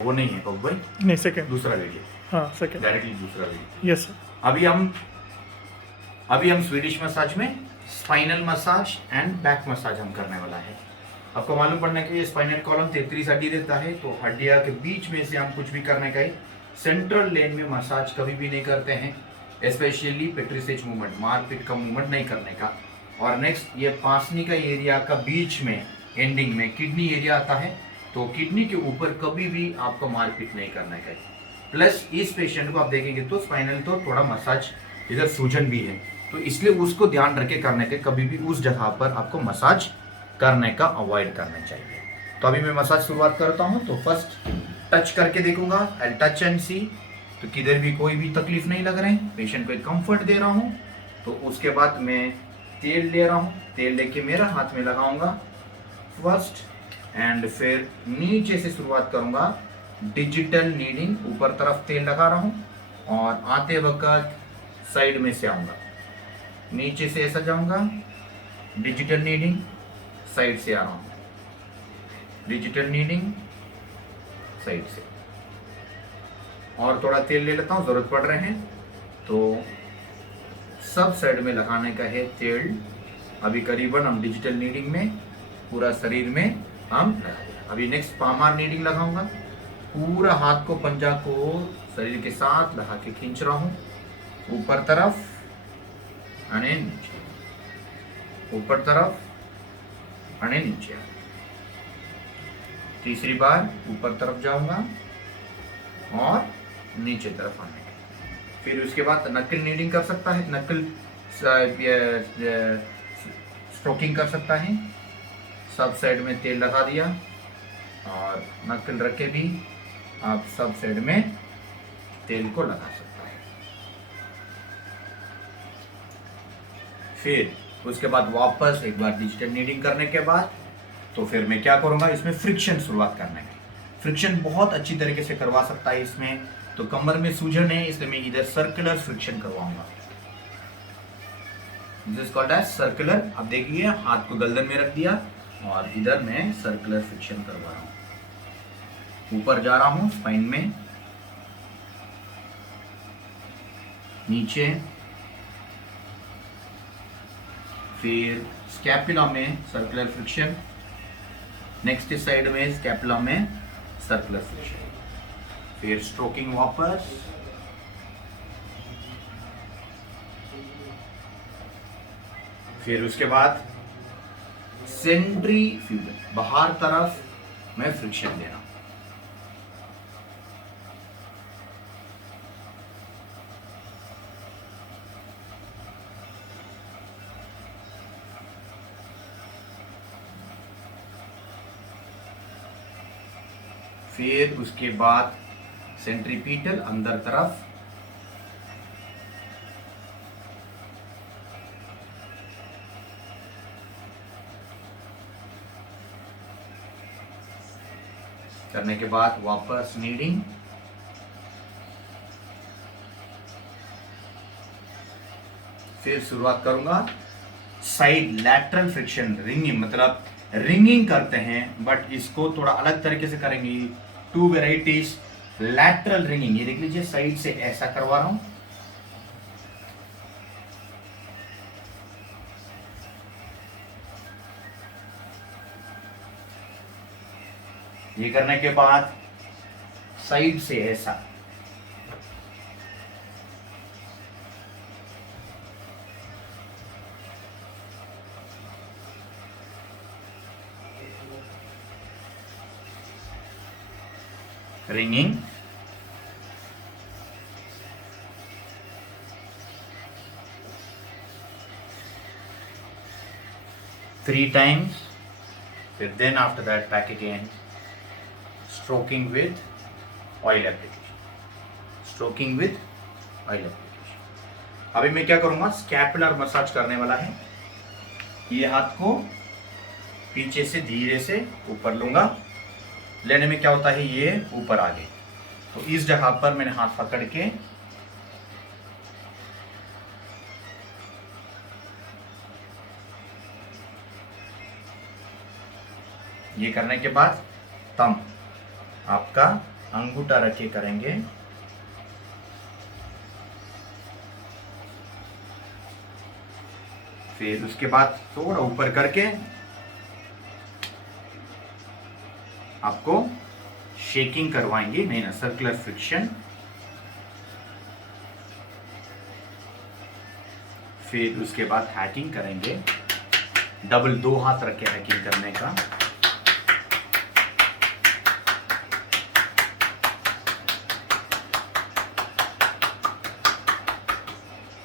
वो नहीं है कब भाई, नहीं सेकंड, दूसरा वीडियो, हाँ सेकंड, डायरेक्टली दूसरा वीडियो। Yes sir. अभी हम स्वीडिश मसाज में spinal massage and back massage हम करने वाला है। आपको मालूम पड़ना कि ये स्पाइनल कॉलम 33 हड्डी देता है, तो हड्डियां के बीच में से हम कुछ भी करने का ही सेंट्रल लेन में मसाज कभी भी नहीं करते हैं, स्पेशली पेट्रिसेज मूवमेंट, मारपीट का मूवमेंट नहीं करने का। और नेक्स्ट ये पासनी का एरिया का बीच में एंडिंग में किडनी एरिया आता है, तो किडनी के ऊपर कभी भी आपको मारपीट नहीं करना है। प्लस इस पेशेंट को आप देखेंगे तो स्पाइनल तो थोड़ा मसाज इधर सूजन भी है, तो इसलिए उसको ध्यान रख के करने के, कभी भी उस जगह पर आपको मसाज करने का अवॉइड करना चाहिए। तो अभी मैं मसाज शुरुआत करता हूँ। तो फर्स्ट टच करके देखूंगा, आई टच एंड सी, तो किधर भी कोई भी तकलीफ नहीं लग रहे हैं, पेशेंट को एक कंफर्ट दे रहा हूँ। तो उसके बाद मैं तेल ले रहा हूँ, तेल लेके मेरा हाथ में लगाऊंगा फर्स्ट, एंड फिर नीचे से शुरुआत करूंगा। डिजिटल नीडिंग, ऊपर तरफ तेल लगा रहा हूं और आते वक्त साइड में से आऊंगा, नीचे से ऐसा जाऊंगा, डिजिटल नीडिंग, साइड से आ रहा हूं, डिजिटल नीडिंग, साइड से। और थोड़ा तेल ले लेता हूं, जरूरत पड़ रहे हैं तो सब साइड में लगाने का है तेल। अभी करीबन हम डिजिटल नीडिंग में पूरा शरीर में हम लगा दिया। अभी नेक्स्ट पामार नीडिंग लगाऊंगा, पूरा हाथ को, पंजा को शरीर के साथ लगा के खींच रहा हूं, ऊपर तरफ आणि नीचे, ऊपर तरफ आणि नीचे। तीसरी बार ऊपर तरफ जाऊंगा और नीचे तरफ आने का। फिर उसके बाद नकल नीडिंग कर सकता है, नकल स्ट्रोकिंग कर सकता है। सब साइड में तेल लगा दिया और नकल रख के भी आप सब साइड में तेल को लगा सकता है। फिर उसके बाद वापस एक बार डिजिटल नीडिंग करने के बाद तो फिर मैं क्या करूंगा, इसमें फ्रिक्शन शुरुआत करने की। फ्रिक्शन बहुत अच्छी तरीके से करवा सकता है इसमें। तो कमर में सूजन है, इसलिए मैं इधर सर्कुलर फ्रिक्शन करवाऊंगा, this is called as circular. अब देखिए हाथ को गर्दन में रख दिया और इधर मैं सर्कुलर फ्रिक्शन करवा रहा हूं, ऊपर जा रहा हूं स्पाइन में, नीचे, फिर स्कैपुला में सर्कुलर फ्रिक्शन, नेक्स्ट साइड में स्कैपुला में सर्कुलर फ्रिक्शन, फिर स्ट्रोकिंग वापस, फिर उसके बाद सेंट्रीफ्यूगल, बाहर तरफ मैं फ्रिक्शन दे रहा हूं। फिर उसके बाद सेंट्रीपीटल अंदर तरफ, करने के बाद वापस नीडिंग, फिर शुरुआत करूंगा साइड लैटरल फ्रिक्शन, रिंगिंग, मतलब रिंगिंग करते हैं बट इसको थोड़ा अलग तरीके से करेंगे। टू वेराइटीज लैटरल रिंगिंग, ये देख लीजिए साइड से ऐसा करवा रहा हूं, ये करने के बाद साइड से ऐसा, रिंगिंग, three times, फिर then after that back again, stroking with oil application, stroking with oil application। अभी मैं क्या करूंगा, स्कैपुलर मसाज करने वाला है। ये हाथ को पीछे से धीरे से ऊपर लूंगा, लेने में क्या होता है, ये ऊपर आगे, तो इस जगह पर मैंने हाथ पकड़ के ये करने के बाद थंब आपका अंगूठा रख के करेंगे। फिर उसके बाद थोड़ा ऊपर करके आपको शेकिंग करवाएंगे, नहीं ना सर्कुलर फ्रिक्शन। फिर उसके बाद हैकिंग करेंगे, डबल 2 हाथ रख के हैकिंग करने का।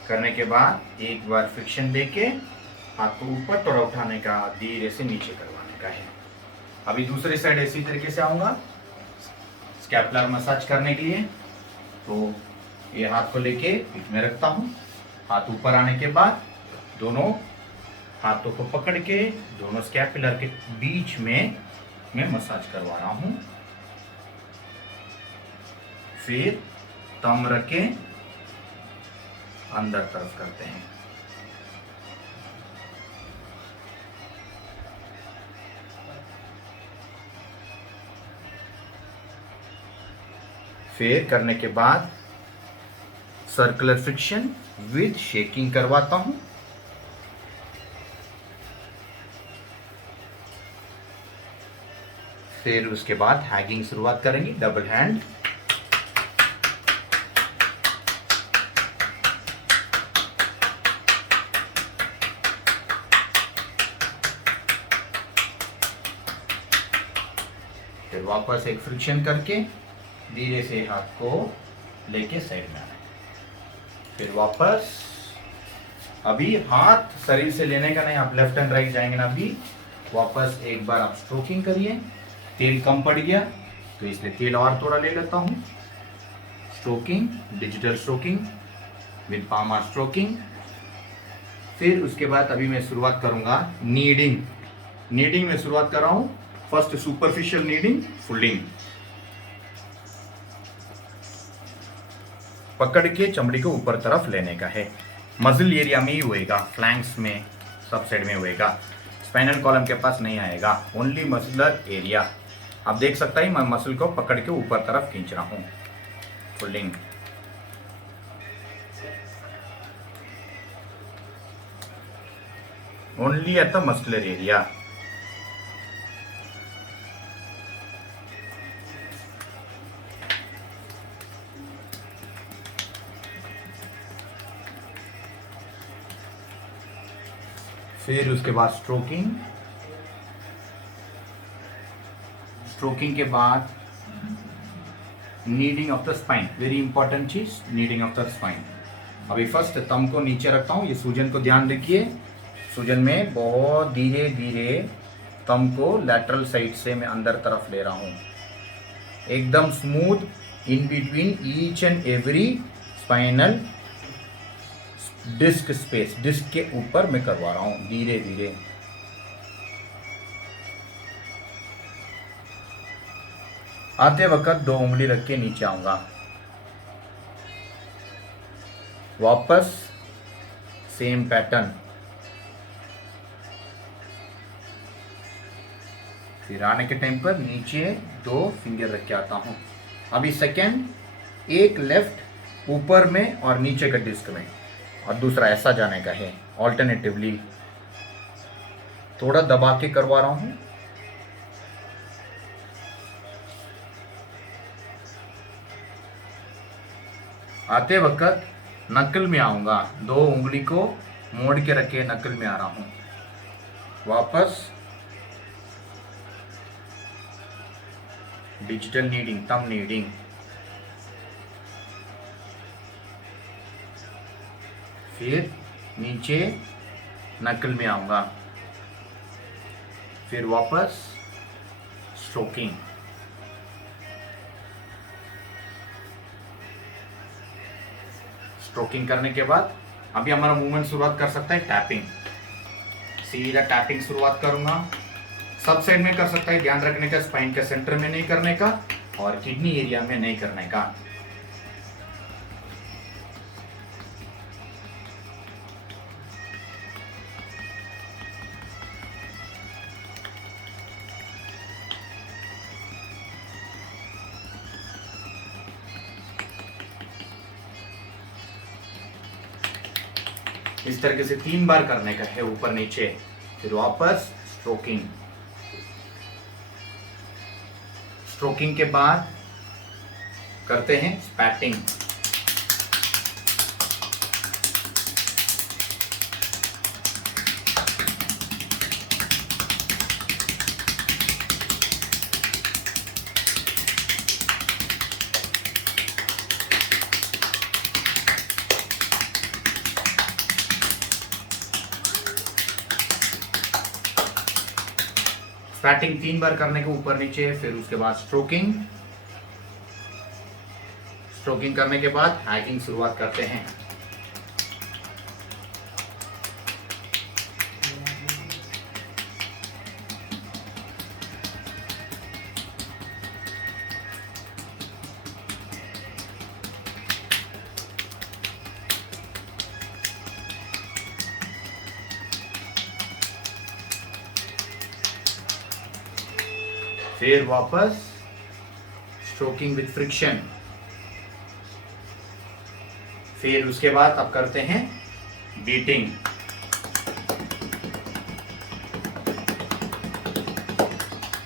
करने के बाद एक बार फ्रिक्शन देके हाथ को ऊपर थोड़ा उठाने का, धीरे से नीचे करवाने का है। अभी दूसरी साइड इसी तरीके से आऊंगा स्कैपुलर मसाज करने के लिए। तो ये हाथ को लेके पीठ में रखता हूँ, हाथ ऊपर आने के बाद दोनों हाथों को पकड़ के दोनों स्कैपुलर के बीच में मैं मसाज करवा रहा हूँ। फिर थंब रख के अंदर तरफ करते हैं। फिर करने के बाद सर्कुलर फ्रिक्शन विद शेकिंग करवाता हूं। फिर उसके बाद हैगिंग शुरुआत करेंगे, डबल हैंड। फिर वापस एक फ्रिक्शन करके धीरे से हाथ को लेके साइड में आना। फिर वापस, अभी हाथ शरीर से लेने का नहीं, आप लेफ्ट एंड राइट जाएंगे ना। अभी वापस एक बार आप स्ट्रोकिंग करिए। तेल कम पड़ गया तो इसलिए तेल और थोड़ा ले लेता हूं। Stroking, digital stroking with palm stroking. फिर उसके बाद अभी मैं शुरुआत करूंगा नीडिंग। नीडिंग में शुरुआत कर रहा हूं। First superficial needing, फुलिंग। पकड़ के चमड़ी को ऊपर तरफ लेने का है। मसल एरिया में ही होएगा, फ्लैंक्स में, सब साइड में होएगा। स्पाइनल कॉलम के पास नहीं आएगा, ओनली मसलर एरिया। आप देख सकते हैं मैं मसल को पकड़ के ऊपर तरफ खींच रहा हूं। Pulling, only at the muscular area. फिर उसके बाद स्ट्रोकिंग। स्ट्रोकिंग के बाद kneading of the spine, very important चीज, नीडिंग ऑफ द स्पाइन। अभी फर्स्ट थंब को नीचे रखता हूँ, ये सूजन को ध्यान रखिए। सूजन में बहुत धीरे धीरे थंब को लैटरल साइड से मैं अंदर तरफ ले रहा हूँ, एकदम smooth, in between each and every spinal disc space, disc के ऊपर मैं करवा रहा हूं धीरे धीरे। आते वक्त 2 उंगली रख के नीचे आऊंगा। वापस सेम पैटर्न। फिर आने के टाइम पर नीचे 2 फिंगर रख के आता हूं। अभी सेकेंड, एक लेफ्ट ऊपर में और नीचे का डिस्क में, और दूसरा ऐसा जाने का है। ऑल्टरनेटिवली थोड़ा दबा के करवा रहा हूं। आते वक्त नकल में आऊंगा, 2 उंगली को मोड़ के रखे नकल में आ रहा हूं। वापस डिजिटल नीडिंग, थंब नीडिंग। फिर नीचे नकल में आऊंगा। फिर वापस स्ट्रोकिंग। स्ट्रोकिंग करने के बाद अभी हमारा मूवमेंट शुरुआत कर सकता है टैपिंग। सीधा टैपिंग शुरुआत करूंगा। सब साइड में कर सकता है, ध्यान रखने का स्पाइन के सेंटर में नहीं करने का और किडनी एरिया में नहीं करने का। इस तरीके से 3 बार करने का है, ऊपर नीचे, फिर वापस स्ट्रोकिंग। स्ट्रोकिंग के बाद करते हैं स्पैटिंग। स्पैटिंग 3 बार करने के ऊपर नीचे, फिर उसके बाद स्ट्रोकिंग। स्ट्रोकिंग करने के बाद हैकिंग शुरुआत करते हैं। फिर वापस स्ट्रोकिंग विद फ्रिक्शन। फिर उसके बाद अब करते हैं बीटिंग।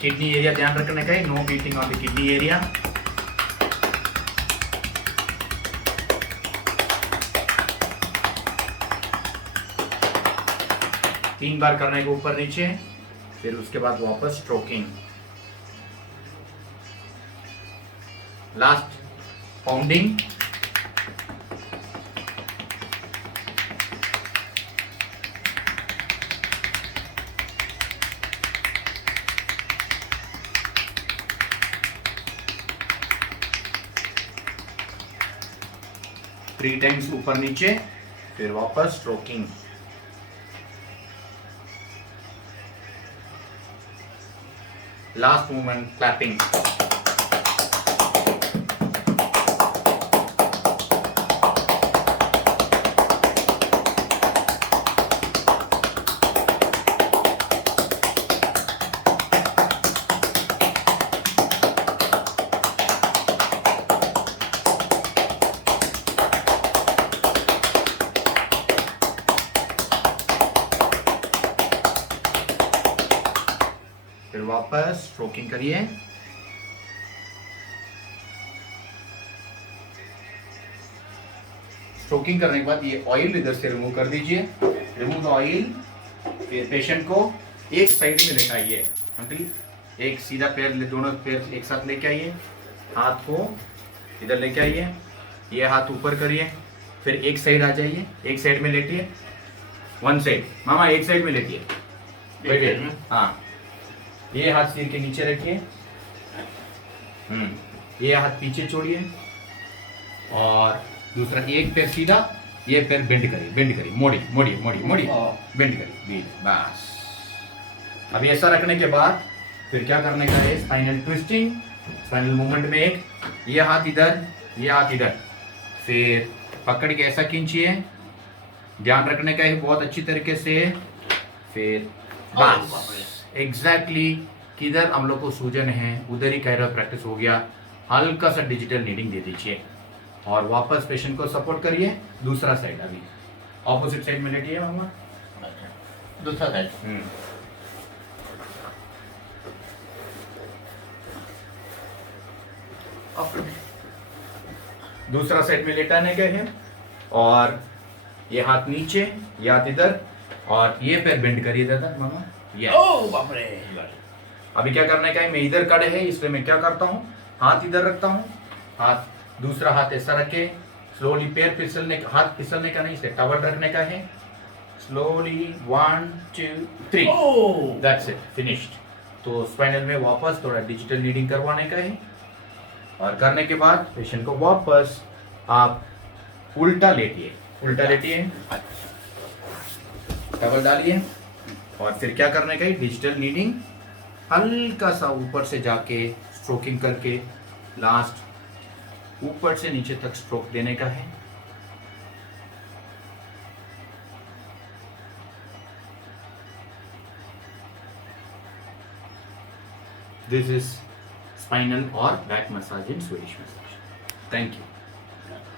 किडनी एरिया ध्यान रखने का है, no beating on the kidney area. तीन बार करने के ऊपर नीचे, फिर उसके बाद वापस stroking. Last pounding. Three times ऊपर नीचे, फिर वापस स्ट्रोकिंग। Last movement clapping. फिर वापस स्ट्रोकिंग करिए। स्ट्रोकिंग करने के बाद ये ऑयल इधर से रिमूव कर दीजिए। Remove the oil. फिर पेशेंट को एक साइड में लेटाइए। अंकल एक सीधा पैर दोनों पैर एक साथ लेके आइए। हाथ को इधर लेके आइए, ये हाथ ऊपर करिए। फिर एक साइड आ जाइए, एक साइड में लेटिए। वन साइड मामा, एक साइड में लेटिए। बैठिए। हाँ, ये हाथ सिर के नीचे रखिए। ये हाथ पीछे छोड़िए और दूसरा एक पैर सीधा, ये पैर बेंड करिए, बेंड करिए, मोड़िए मोड़िए मोड़िए मोड़िए, बेंड करिए, बस। अभी ऐसा रखने के बाद फिर क्या करने का है, स्पाइनल ट्विस्टिंग। स्पाइनल मूवमेंट में एक, ये हाथ इधर, ये हाथ इधर, फिर पकड़ के ऐसा खींचिए। ध्यान रखने का है बहुत अच्छी तरीके से। फिर बस एग्जैक्टली किधर हम लोग को सूजन है उधर ही कायरो प्रैक्टिस हो गया। हल्का सा डिजिटल नीडिंग दे दीजिए और वापस पेशेंट को सपोर्ट करिए। दूसरा साइड, अभी ऑपोजिट साइड में लेटिए मामा। दूसरा साइड। दूसरा साइड में लेटाने का है और ये हाथ नीचे, ये हाथ इधर और ये पैर बेंड करिए दादा मामा। ओह बाप रे। अभी क्या करने का है, मैं इधर खड़े है इसलिए मैं क्या करता हूँ, हाथ इधर रखता हूँ, हाथ दूसरा हाथ ऐसा रखे। स्लोली पैर फिसलने का, हाथ फिसलने का नहीं, इसे टॉवल रखने का है। Slowly 1 2 3, that's it, finished. तो स्पाइनल में वापस थोड़ा डिजिटल नीडिंग करवाने का है और करने के बाद पेशेंट को वापस आप उल्टा लेटिए, उल्टा लेटिए, टॉवल डालिए और फिर क्या करने का है, डिजिटल नीडिंग हल्का सा ऊपर से जाके स्ट्रोकिंग करके लास्ट ऊपर से नीचे तक स्ट्रोक देने का है। दिस इज स्पाइनल और back massage in Swedish massage. Thank you.